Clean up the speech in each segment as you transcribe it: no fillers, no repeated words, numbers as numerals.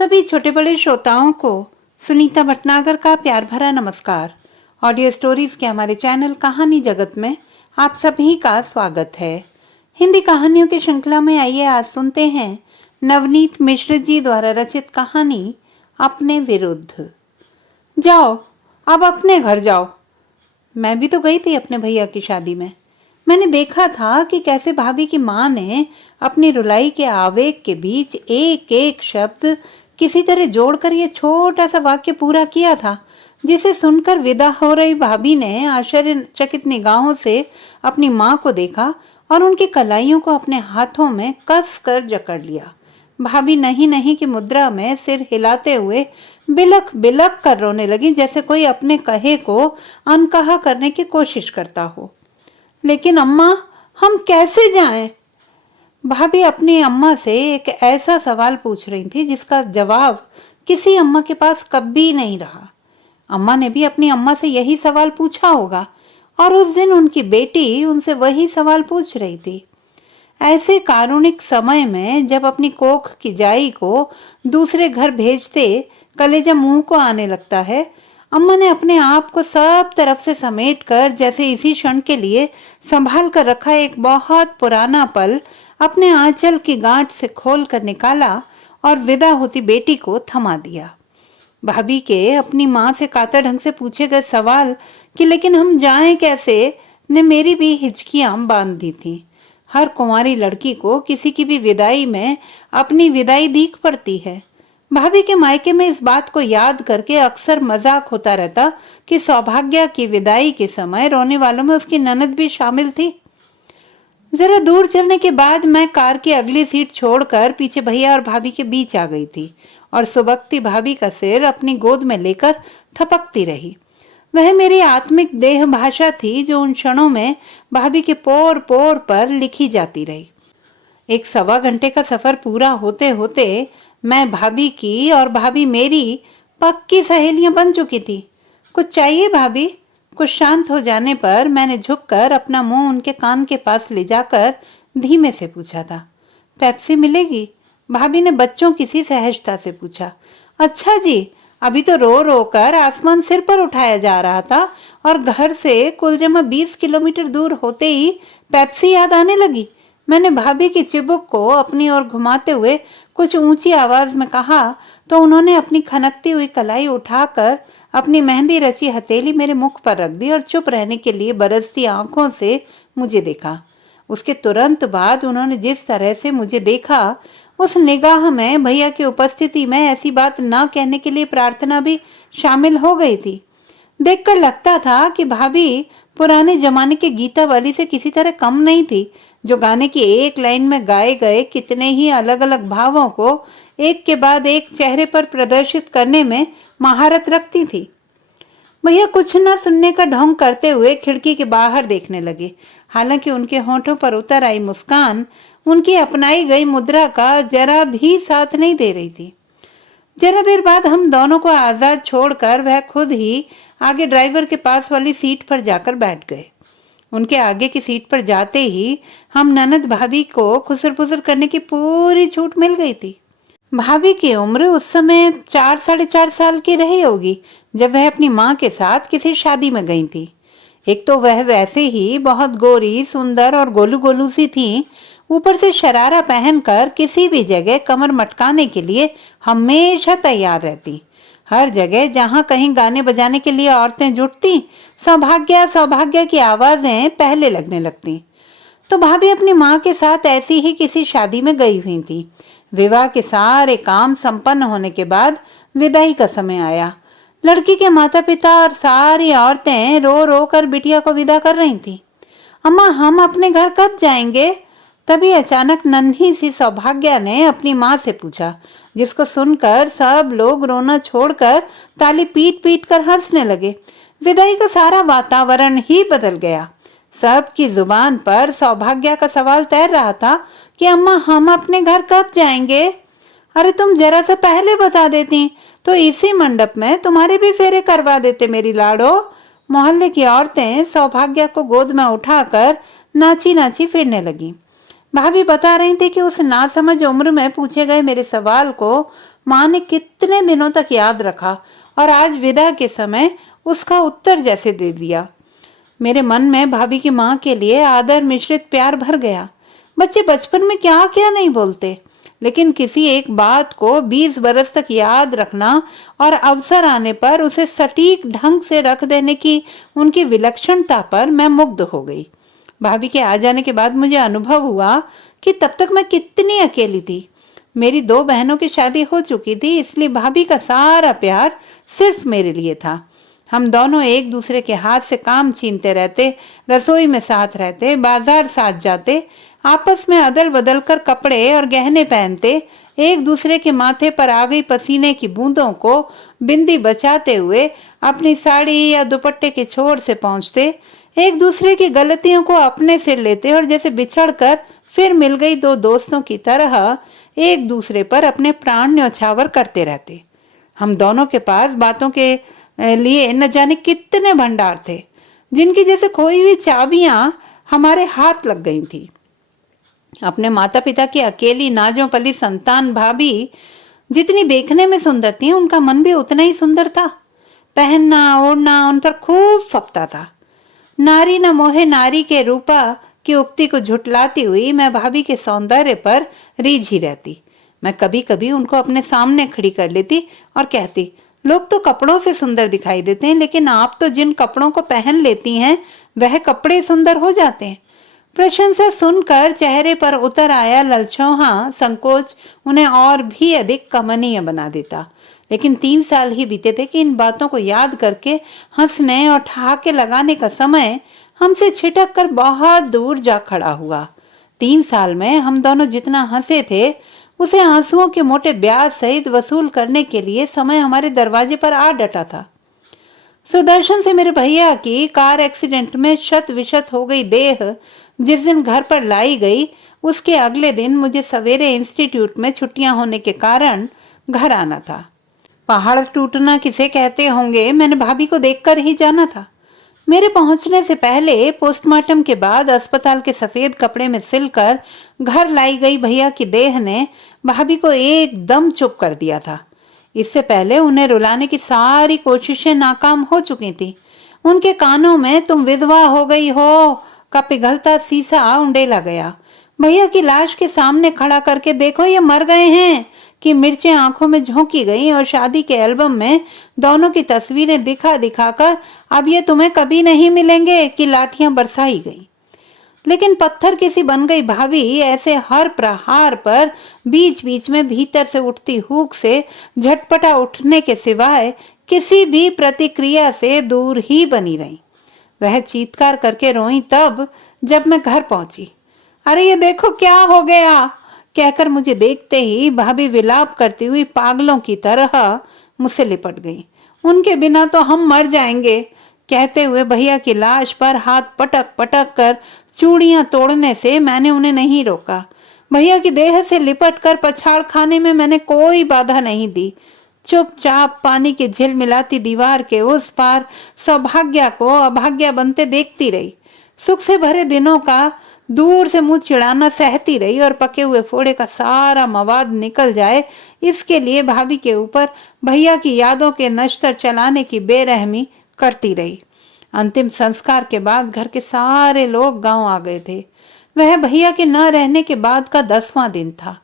सभी छोटे बड़े श्रोताओं को सुनीता भटनागर का प्यार भरा नमस्कार। ऑडियो स्टोरीज के हमारे चैनल कहानी जगत में आप सभी का स्वागत है। हिंदी कहानियों की श्रृंखला में आइए आज सुनते हैं नवनीत मिश्र जी द्वारा रचित कहानी अपने विरुद्ध। जाओ, अब अपने घर जाओ। मैं भी तो गई थी अपने भैया की शादी में। मैंने देखा था कि कैसे भाभी की माँ ने अपनी रुलाई के आवेग के बीच एक एक शब्द किसी तरह जोड़कर यह छोटा सा वाक्य पूरा किया था, जिसे सुनकर विदा हो रही भाभी ने आश्चर्यचकित निगाहों से अपनी माँ को देखा और उनकी कलाइयों को अपने हाथों में कस कर जकड़ लिया। भाभी नहीं नहीं की मुद्रा में सिर हिलाते हुए बिलख बिलख कर रोने लगी, जैसे कोई अपने कहे को अनकहा करने की कोशिश करता हो। लेकिन अम्मा, हम कैसे जाएं? भाभी अपनी अम्मा से एक ऐसा सवाल पूछ रही थी जिसका जवाब किसी अम्मा के पास कभी नहीं रहा। अम्मा ने भी अपनी अम्मा से यही सवाल पूछा होगा और उस दिन उनकी बेटी उनसे वही सवाल पूछ रही थी। ऐसे कारुणिक समय में जब अपनी कोख की जाई को दूसरे घर भेजते कलेजा मुंह को आने लगता है, अम्मा ने अपने आप को सब तरफ से समेट कर जैसे इसी क्षण के लिए संभाल कर रखा एक बहुत पुराना पल अपने आंचल की गांठ से खोल कर निकाला और विदा होती बेटी को थमा दिया। भाभी के अपनी माँ से कातर ढंग से पूछे गए सवाल कि लेकिन हम जाएं कैसे ने मेरी भी हिचकियां बांध दी थी। हर कुंवारी लड़की को किसी की भी विदाई में अपनी विदाई दीख पड़ती है। भाभी के मायके में इस बात को याद करके अक्सर मजाक होता रहता कि सौभाग्य की विदाई के समय रोने वालों में उसकी ननद भी शामिल थी। जरा दूर चलने के बाद मैं कार की अगली सीट छोड़कर पीछे भैया और भाभी के बीच आ गई थी और सुबकती भाभी का सिर अपनी गोद में लेकर थपकती रही। वह मेरी आत्मिक देह भाषा थी जो उन क्षणों में भाभी के पोर पोर पर लिखी जाती रही। एक सवा घंटे का सफर पूरा होते होते मैं भाभी की और भाभी मेरी पक्की सहेलियां बन चुकी थी। कुछ चाहिए भाभी? कुछ शांत हो जाने पर मैंने झुककर अपना मुंह उनके कान के पास ले जाकर धीमे से पूछा था। पेप्सी मिलेगी? भाभी ने बच्चों किसी सहजता से पूछा। अच्छा जी, अभी तो रो रो कर आसमान सिर पर उठाया जा रहा था और घर से कुल जमा 20 किलोमीटर दूर होते ही पेप्सी याद आने लगी। मैंने भाभी की चिबुक को अपनी ओर घुमाते हुए कुछ ऊंची आवाज में कहा तो उन्होंने अपनी खनकती हुई कलाई उठाकर अपनी मेहंदी रची हथेली मेरे मुख पर रख दी और चुप रहने के लिए बरसती आंखों से मुझे देखा। उसके तुरंत बाद उन्होंने जिस तरह से मुझे देखा, उस निगाह में भैया की उपस्थिति में ऐसी बात न कहने के लिए प्रार्थना भी शामिल हो गई थी। देखकर लगता था कि भाभी पुराने जमाने के गीता वाली से किसी तरह कम नहीं थी, जो गाने की एक लाइन में गाए गए कितने ही अलग अलग भावों को एक के बाद एक चेहरे पर प्रदर्शित करने में महारत रखती थी। भैया कुछ न सुनने का ढोंग करते हुए खिड़की के बाहर देखने लगे। हालांकि उनके होठों पर उतर आई मुस्कान उनकी अपनाई गई मुद्रा का जरा भी साथ नहीं दे रही थी। जरा देर बाद हम दोनों को आजाद छोड़कर वह खुद ही आगे ड्राइवर के पास वाली सीट पर जाकर बैठ गए। उनके आगे की सीट पर जाते ही हम ननद भाभी को खुसर फुसर करने की पूरी छूट मिल गई थी। भाभी की उम्र उस समय 4-4.5 साल की रही होगी जब वह अपनी माँ के साथ किसी शादी में गई थी। एक तो वह वैसे ही बहुत गोरी, सुंदर और गोलू गोलू सी थी, ऊपर से शरारा पहनकर किसी भी जगह कमर मटकाने के लिए हमेशा तैयार रहती। हर जगह जहाँ कहीं गाने बजाने के लिए औरतें जुटती, सौभाग्य सौभाग्य की आवाजें पहले लगने लगती। तो भाभी अपनी माँ के साथ ऐसी ही किसी शादी में गई हुई थी। विवाह के सारे काम संपन्न होने के बाद विदाई का समय आया। लड़की के माता पिता और सारी औरतें रो रो कर बिटिया को विदा कर रही थी। अम्मा, हम अपने घर कब जाएंगे? तभी अचानक नन्ही सी सौभाग्य ने अपनी माँ से पूछा, जिसको सुनकर सब लोग रोना छोड़कर ताली पीट पीट कर हंसने लगे। विदाई का सारा वातावरण ही बदल गया। सबकी जुबान पर सौभाग्य का सवाल तैर रहा था कि अम्मा, हम अपने घर कब जाएंगे? अरे तुम जरा सा पहले बता देती तो इसी मंडप में तुम्हारे भी फेरे करवा देते मेरी लाडो। मोहल्ले की औरतें सौभाग्य को गोद में उठाकर नाची नाची फिरने लगी। भाभी बता रही थी कि उस नासमझ उम्र में पूछे गए मेरे सवाल को माँ ने कितने दिनों तक याद रखा और आज विदा के समय उसका उत्तर जैसे दे दिया। मेरे मन में भाभी की माँ के लिए आदर मिश्रित प्यार भर गया। बच्चे बचपन में क्या क्या नहीं बोलते, लेकिन किसी एक बात को 20 बरस तक याद रखना और अवसर आने पर उसे सटीक ढंग से रख देने की उनकी विलक्षणता पर मैं मुग्ध हो गई। भाभी के आ जाने के बाद मुझे अनुभव हुआ कि तब तक मैं कितनी अकेली थी। मेरी 2 बहनों की शादी हो चुकी थी, इसलिए भाभी का सारा प्यार सिर्फ मेरे लिए था। हम दोनों एक दूसरे के हाथ से काम छीनते रहते, रसोई में साथ रहते, बाजार साथ जाते, आपस में अदल बदल कर कपड़े और गहने पहनते, एक दूसरे के माथे पर आ गई पसीने की बूंदों को बिंदी बचाते हुए अपनी साड़ी या दुपट्टे के छोर से पहुंचते, एक दूसरे की गलतियों को अपने सिर लेते और जैसे बिछड़कर फिर मिल गई 2 दोस्तों की तरह एक दूसरे पर अपने प्राण न्यौछावर करते रहते। हम दोनों के पास बातों के लिए न जाने कितने भंडार थे, जिनकी जैसे खोई हुई चाबियां हमारे हाथ लग गई थी। अपने माता पिता की अकेली नाजों पली संतान भाभी जितनी देखने में सुंदर थी, उनका मन भी उतना ही सुंदर था। पहनना ओढ़ना उन पर खूब फपता था। नारी न मोहे नारी के रूपा की उक्ति को झुटलाती हुई मैं भाभी के सौंदर्य पर रीझी रहती। मैं कभी कभी उनको अपने सामने खड़ी कर लेती और कहती, लोग तो कपड़ों से सुंदर दिखाई देते हैं, लेकिन आप तो जिन कपड़ों को पहन लेती हैं वह कपड़े सुंदर हो जाते हैं। प्रशंसा सुनकर चेहरे पर उतर आया ललचौहा संकोच उन्हें और भी अधिक कमनीय बना देता। लेकिन 3 साल ही बीते थे कि इन बातों को याद करके हंसने और ठहाके लगाने का समय हमसे छिटक कर बहुत दूर जा खड़ा हुआ। 3 साल में हम दोनों जितना हंसे थे, उसे आंसुओं के मोटे ब्याज सहित वसूल करने के लिए समय हमारे दरवाजे पर आ डटा था। सुदर्शन से मेरे भैया की कार एक्सीडेंट में शत विशत हो गई देह जिस दिन घर पर लाई गई, उसके अगले दिन मुझे सवेरे इंस्टीट्यूट में छुट्टियां होने के कारण घर आना था। पहाड़ टूटना किसे कहते होंगे, मैंने भाभी को देखकर ही जाना था। मेरे पहुंचने से पहले पोस्टमार्टम के बाद अस्पताल के सफेद कपड़े में सिलकर घर लाई गई भैया की देह ने भाभी को एकदम चुप कर दिया था। इससे पहले उन्हें रुलाने की सारी कोशिशें नाकाम हो चुकी थी। उनके कानों में तुम विधवा हो गई हो का पिघलता सीसा उंडेला गया। भैया की लाश के सामने खड़ा करके, देखो ये मर गए हैं, कि मिर्चें आंखों में झोंकी गई और शादी के एल्बम में दोनों की तस्वीरें दिखा दिखाकर अब ये तुम्हें कभी नहीं मिलेंगे कि लाठियां बरसाई गई। लेकिन पत्थर किसी बन गई भाभी ऐसे हर प्रहार पर बीच बीच में भीतर से उठती हुक से झटपटा उठने के सिवाय किसी भी प्रतिक्रिया से दूर ही बनी रही। वह चीत्कार करके रोई तब जब मैं घर पहुंची। अरे ये देखो क्या हो गया, कहकर मुझे देखते ही भाभी विलाप करती हुई पागलों की तरह मुझसे लिपट गई। उनके बिना तो हम मर जाएंगे, कहते हुए भैया की लाश पर हाथ पटक पटक कर चूड़ियां तोड़ने से मैंने उन्हें नहीं रोका। भैया की देह से लिपट कर पछाड़ खाने में मैंने कोई बाधा नहीं दी। चुपचाप पानी की झिलमिलाती दीवार के उस पार सौभाग्य को अभाग्य बनते देखती रही। सुख से भरे दिनों का दूर से मुंह चिढ़ाना सहती रही और पके हुए फोड़े का सारा मवाद निकल जाए, इसके लिए भाभी के ऊपर भैया की यादों के नश्तर चलाने की बेरहमी करती रही। अंतिम संस्कार के बाद घर के सारे लोग गांव आ गए थे। वह भैया के न रहने के बाद का 10वां दिन था।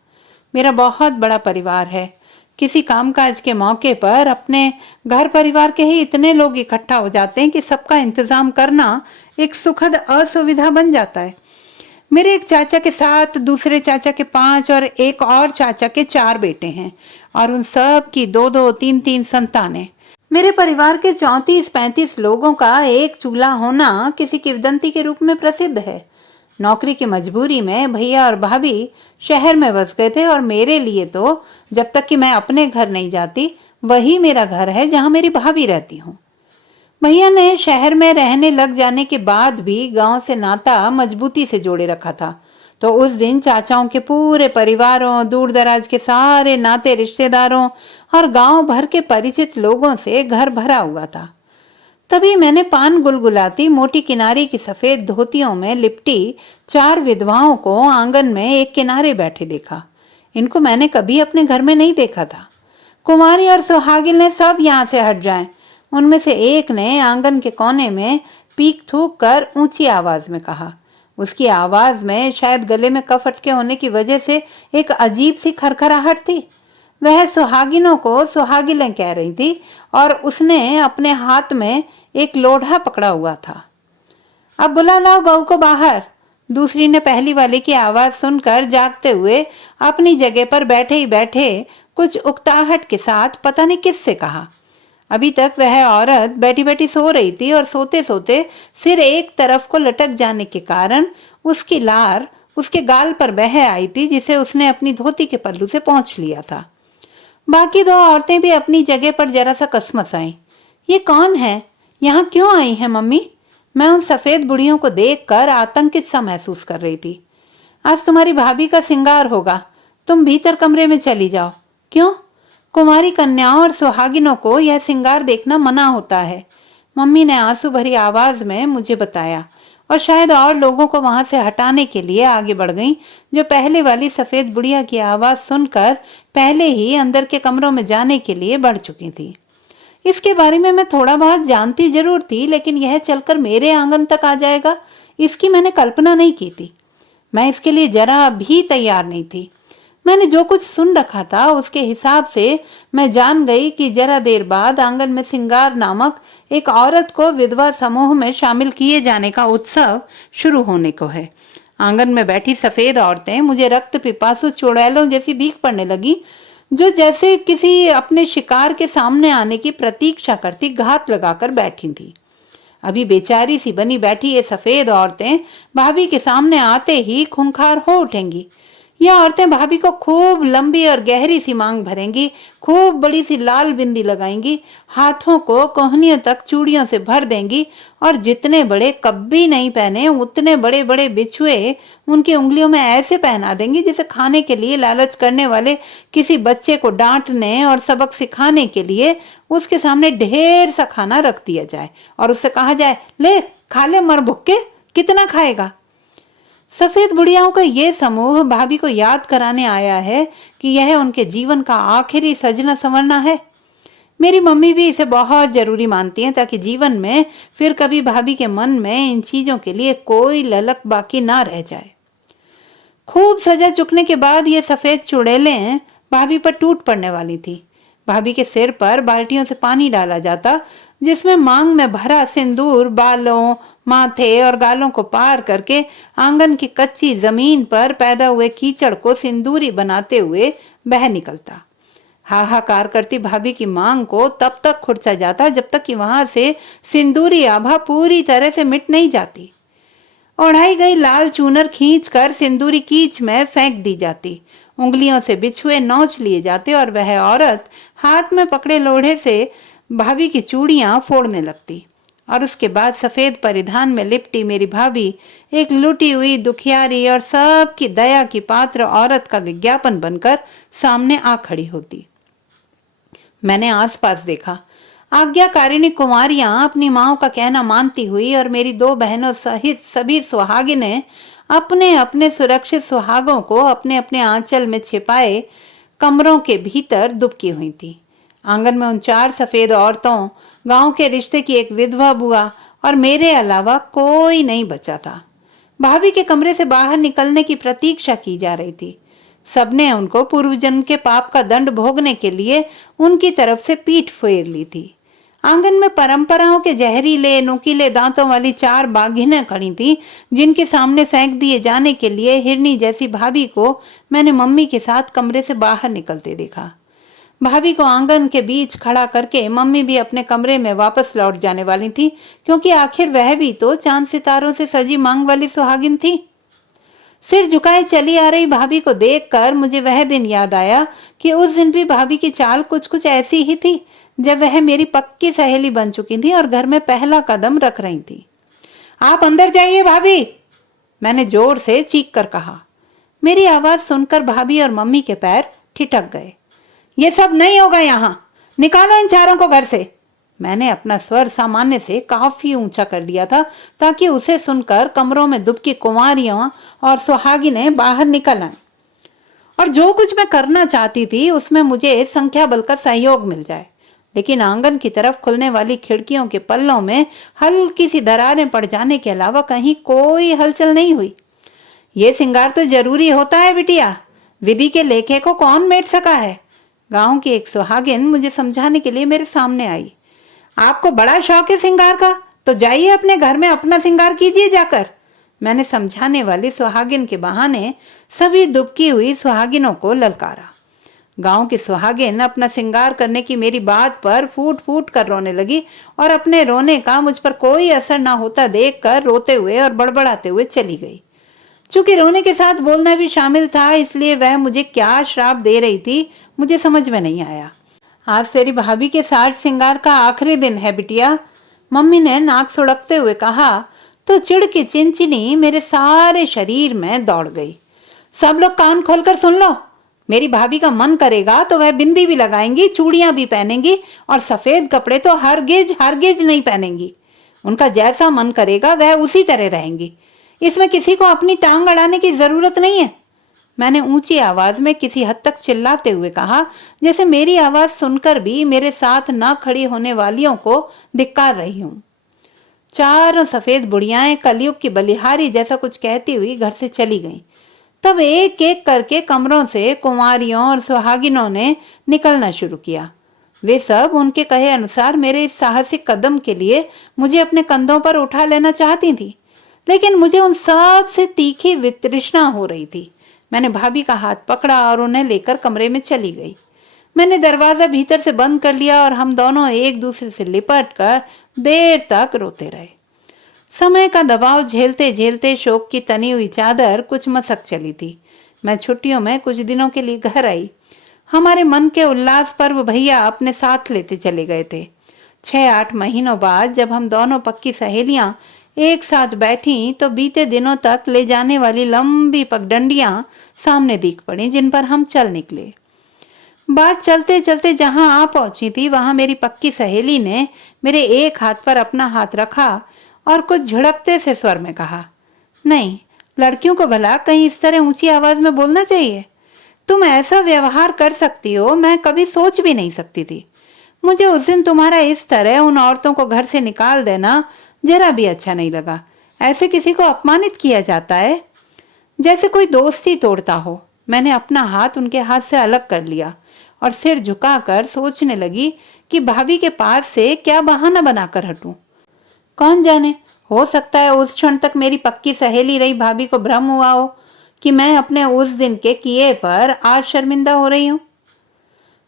मेरा बहुत बड़ा परिवार है। किसी कामकाज के मौके पर अपने घर परिवार के ही इतने लोग इकट्ठा हो जाते हैं कि सबका इंतजाम करना एक सुखद असुविधा बन जाता है। मेरे एक चाचा के 7, दूसरे चाचा के 5 और एक और चाचा के 4 बेटे हैं और उन सब की 2-2, 3-3 संतानें। मेरे परिवार के 34-35 लोगों का एक चूल्हा होना किसी किंवदंती के रूप में प्रसिद्ध है। नौकरी की मजबूरी में भैया और भाभी शहर में बस गए थे और मेरे लिए तो जब तक कि मैं अपने घर नहीं जाती वही मेरा घर है जहां मेरी भाभी रहती हूँ। भैया ने शहर में रहने लग जाने के बाद भी गांव से नाता मजबूती से जोड़े रखा था, तो उस दिन चाचाओं के पूरे परिवारों, दूर दराज के सारे नाते रिश्तेदारों और गांव भर के परिचित लोगों से घर भरा हुआ था। तभी मैंने पान गुलगुलाती मोटी किनारी की सफेद धोतियों में लिपटी 4 विधवाओं को आंगन में एक किनारे बैठे देखा। इनको मैंने कभी अपने घर में नहीं देखा था। कुमारी और सुहागिन ने सब यहाँ से हट जाएं। उनमें से एक ने आंगन के कोने में पीक थूक कर ऊंची आवाज में कहा। उसकी आवाज में शायद गले में कफ अटके होने की वजह से एक अजीब सी खरखराहट थी। वह सुहागिनों को सुहागिनें कह रही थी और उसने अपने हाथ में एक लोढ़ा पकड़ा हुआ था। अब बुला लाओ बहू को बाहर। दूसरी ने पहली वाले की आवाज सुनकर जागते हुए अपनी जगह पर बैठे ही बैठे कुछ उकताहट के साथ पता नहीं किससे कहा। अभी तक वह औरत बैठी बैठी सो रही थी और सोते सोते सिर एक तरफ को लटक जाने के कारण उसकी लार उसके गाल पर बह आई थी, जिसे उसने अपनी धोती के पल्लू से पोंछ लिया था। बाकी दो औरतें भी अपनी जगह पर जरा सा कसमस आईं। ये कौन है? यहाँ क्यों आई है मम्मी? मैं उन सफेद बुढ़ियों को देखकर आतंकित सा महसूस कर रही थी। आज तुम्हारी भाभी का श्रृंगार होगा, तुम भीतर कमरे में चली जाओ। क्यों? कुमारी कन्याओं और सुहागिनों को यह श्रृंगार देखना मना होता है, मम्मी ने आंसू भरी आवाज में मुझे बताया और शायद और लोगों को वहां से हटाने के लिए आगे बढ़ गईं, जो पहले वाली सफेद बुढ़िया की आवाज सुनकर पहले ही अंदर के कमरों में जाने के लिए बढ़ चुकी थी। इसके बारे में मैं थोड़ा बहुत जानती जरूर थी, लेकिन यह चलकर मेरे आंगन तक आ जाएगा, इसकी मैंने कल्पना नहीं की थी। मैं इसके लिए जरा भी तैयार नहीं थी। मैंने जो कुछ सुन रखा था उसके हिसाब से मैं जान गई कि जरा देर बाद आंगन में सिंगार नामक एक औरत को विधवा समूह में शामिल किए जाने का उत्सव शुरू होने को है। आंगन में बैठी सफेद औरतें मुझे रक्त पिपासु चुड़ैलों जैसी भीख पड़ने लगी, जो जैसे किसी अपने शिकार के सामने आने की प्रतीक्षा करती घात लगाकर बैठी थी। अभी बेचारी सी बनी बैठी ये सफेद औरतें भाभी के सामने आते ही खूंखार हो उठेंगी। यह औरतें भाभी को खूब लंबी और गहरी सी मांग भरेंगी, खूब बड़ी सी लाल बिंदी लगाएंगी, हाथों को कोहनियों तक चूड़ियों से भर देंगी और जितने बड़े कभी नहीं पहने उतने बड़े बड़े बिछुए उनकी उंगलियों में ऐसे पहना देंगी जैसे खाने के लिए लालच करने वाले किसी बच्चे को डांटने और सबक सिखाने के लिए उसके सामने ढेर सा खाना रख दिया जाए और उससे कहा जाए, ले खा ले मर भुक्के, कितना खाएगा। सफेद बुढ़ियाओं का ये समूह भाभी को याद कराने आया है कि यह उनके जीवन का आखिरी सजना संवरना है। मेरी मम्मी भी इसे बहुत जरूरी मानती हैं, ताकि जीवन में फिर कभी भाभी के मन में इन चीजों के लिए कोई ललक बाकी ना रह जाए। खूब सजा चुकने के बाद ये सफेद चुड़ैलें भाभी पर टूट पड़ने वाली थी। भाभी के सिर पर बाल्टियों से पानी डाला जाता, जिसमें मांग में भरा सिंदूर बालों, माथे और गालों को पार करके आंगन की कच्ची जमीन पर पैदा हुए कीचड़ को सिंदूरी बनाते हुए बह निकलता। हाहाकार करती भाभी की मांग को तब तक खुरचा जाता जब तक कि वहां से सिंदूरी आभा पूरी तरह से मिट नहीं जाती। ओढ़ाई गई लाल चूनर खींचकर सिंदूरी कीच में फेंक दी जाती, उंगलियों से बिछुए नोच लिए जाते और वह औरत हाथ में पकड़े लोढ़े से भाभी की चूड़ियां फोड़ने लगती। और उसके बाद सफेद परिधान में लिपटी मेरी भाभी एक लुटी हुई दुखियारी और सबकी दया की पात्र औरत का विज्ञापन बनकर सामने आ खड़ी होती। मैंने आसपास देखा। आज्ञाकारिणी कुमारियां अपनी माओ का कहना मानती हुई और मेरी दो बहनों सहित सभी सुहागिनें अपने अपने सुरक्षित सुहागों को अपने अपने आंचल में छिपाए कमरों के भीतर दुबकी हुई थी। आंगन में उन चार सफेद औरतों, गांव के रिश्ते की एक विधवा बुआ और मेरे अलावा कोई नहीं बचा था। भाभी के कमरे से बाहर निकलने की प्रतीक्षा की जा रही थी। सबने उनको पूर्व जन्म के पाप का दंड भोगने के लिए उनकी तरफ से पीठ फेर ली थी। आंगन में परंपराओं के जहरीले नुकीले दांतों वाली चार बाघिनें खड़ी थी, जिनके सामने फेंक दिए जाने के लिए हिरनी जैसी भाभी को मैंने मम्मी के साथ कमरे से बाहर निकलते देखा। भाभी को आंगन के बीच खड़ा करके मम्मी भी अपने कमरे में वापस लौट जाने वाली थी, क्योंकि आखिर वह भी तो चांद सितारों से सजी मांग वाली सुहागिन थी। सिर झुकाए चली आ रही भाभी को देखकर मुझे वह दिन याद आया कि उस दिन भी भाभी की चाल कुछ कुछ ऐसी ही थी, जब वह मेरी पक्की सहेली बन चुकी थी और घर में पहला कदम रख रही थी। आप अंदर जाइए भाभी, मैंने जोर से चीख कर कहा। मेरी आवाज सुनकर भाभी और मम्मी के पैर ठिठक गए। ये सब नहीं होगा यहाँ, निकालो इन चारों को घर से। मैंने अपना स्वर सामान्य से काफी ऊंचा कर दिया था, ताकि उसे सुनकर कमरों में दुबकी कुंवारियां और सुहागिनें बाहर निकल आएं। और जो कुछ मैं करना चाहती थी उसमें मुझे संख्या बल का सहयोग मिल जाए। लेकिन आंगन की तरफ खुलने वाली खिड़कियों के पल्लों में हल्की सी दरारें पड़ जाने के अलावा कहीं कोई हलचल नहीं हुई। ये श्रृंगार तो जरूरी होता है बिटिया, विधि के लेखे को कौन मेट सका है। गांव की एक सुहागिन मुझे समझाने के लिए मेरे सामने आई। आपको बड़ा शौक है श्रृंगार का, तो जाइए अपने घर में अपना श्रृंगार कीजिए जाकर। मैंने समझाने वाली सुहागिन के बहाने सभी दुबकी हुई सुहागिनों को ललकारा। गांव की सुहागिन अपना श्रृंगार करने की मेरी बात पर फूट फूट कर रोने लगी और अपने रोने का मुझ पर कोई असर ना होता देखकर रोते हुए और बड़बड़ाते हुए चली गई। चूंकि रोने के साथ बोलना भी शामिल था, इसलिए वह मुझे क्या श्राप दे रही थी मुझे समझ में नहीं आया। आज तेरी भाभी के साज श्रृंगार का आखिरी दिन है बिटिया, मम्मी ने नाक सुड़कते हुए कहा तो चिढ़ की चिनचिनी मेरे सारे शरीर में दौड़ गई। सब लोग कान खोलकर सुन लो, मेरी भाभी का मन करेगा तो वह बिंदी भी लगाएंगी, चूड़ियां भी पहनेंगी और सफेद कपड़े तो हरगिज नहीं पहनेंगी। उनका जैसा मन करेगा वह उसी तरह रहेंगी। इसमें किसी को अपनी टांग अड़ाने की जरूरत नहीं है। मैंने ऊंची आवाज में किसी हद तक चिल्लाते हुए कहा, जैसे मेरी आवाज सुनकर भी मेरे साथ न खड़ी होने वालियों को धिक्कार रही हूं। चारों सफेद बुढ़ियाएं कलयुग की बलिहारी जैसा कुछ कहती हुई घर से चली गईं। तब एक एक करके कमरों से कुंवारियों और सुहागिनों ने निकलना शुरू किया। वे सब उनके कहे अनुसार मेरे इस साहसिक कदम के लिए मुझे अपने कंधों पर उठा लेना चाहती थी, लेकिन मुझे उन सब से तीखी वितृष्णा हो रही थी। मैंने भाभी का हाथ पकड़ा और उन्हें लेकर कमरे में चली गई। मैंने दरवाजा भीतर से बंद कर लिया और हम दोनों एक दूसरे से लिपट कर देर तक रोते रहे। समय का दबाव झेलते झेलते शोक की तनी हुई चादर कुछ मसक चली थी। मैं छुट्टियों में कुछ दिनों के लिए घर आई। हमारे मन के उल्लास पर्व भैया अपने साथ लेते चले गए थे। 6-8 महीनों बाद जब हम दोनों पक्की सहेलियां एक साथ बैठी तो बीते दिनों तक ले जाने वाली लंबी पगडंडियां सामने दिख पड़ी, जिन पर हम चल निकले। बात चलते चलते जहां आ पहुंची थी वहां मेरी पक्की सहेली ने मेरे एक हाथ पर अपना हाथ रखा और कुछ झिड़कते से स्वर में कहा, नहीं, लड़कियों को भला कहीं इस तरह ऊंची आवाज में बोलना चाहिए। तुम ऐसा व्यवहार कर सकती हो, मैं कभी सोच भी नहीं सकती थी। मुझे उस दिन तुम्हारा इस तरह उन औरतों को घर से निकाल देना जरा भी अच्छा नहीं लगा। ऐसे किसी को अपमानित किया जाता है, जैसे कोई दोस्ती तोड़ता हो। मैंने अपना हाथ उनके हाथ से अलग कर लिया और सिर झुकाकर सोचने लगी कि भाभी के पास से क्या बहाना बनाकर हटूं। कौन जाने, हो सकता है उस क्षण तक मेरी पक्की सहेली रही भाभी को भ्रम हुआ हो कि मैं अपने उस दिन के किए पर आज शर्मिंदा हो रही हूं।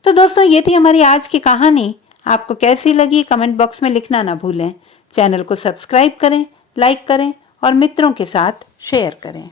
तो दोस्तों, ये थी हमारी आज की कहानी। आपको कैसी लगी कमेंट बॉक्स में लिखना ना भूलें। चैनल को सब्सक्राइब करें, लाइक करें और मित्रों के साथ शेयर करें।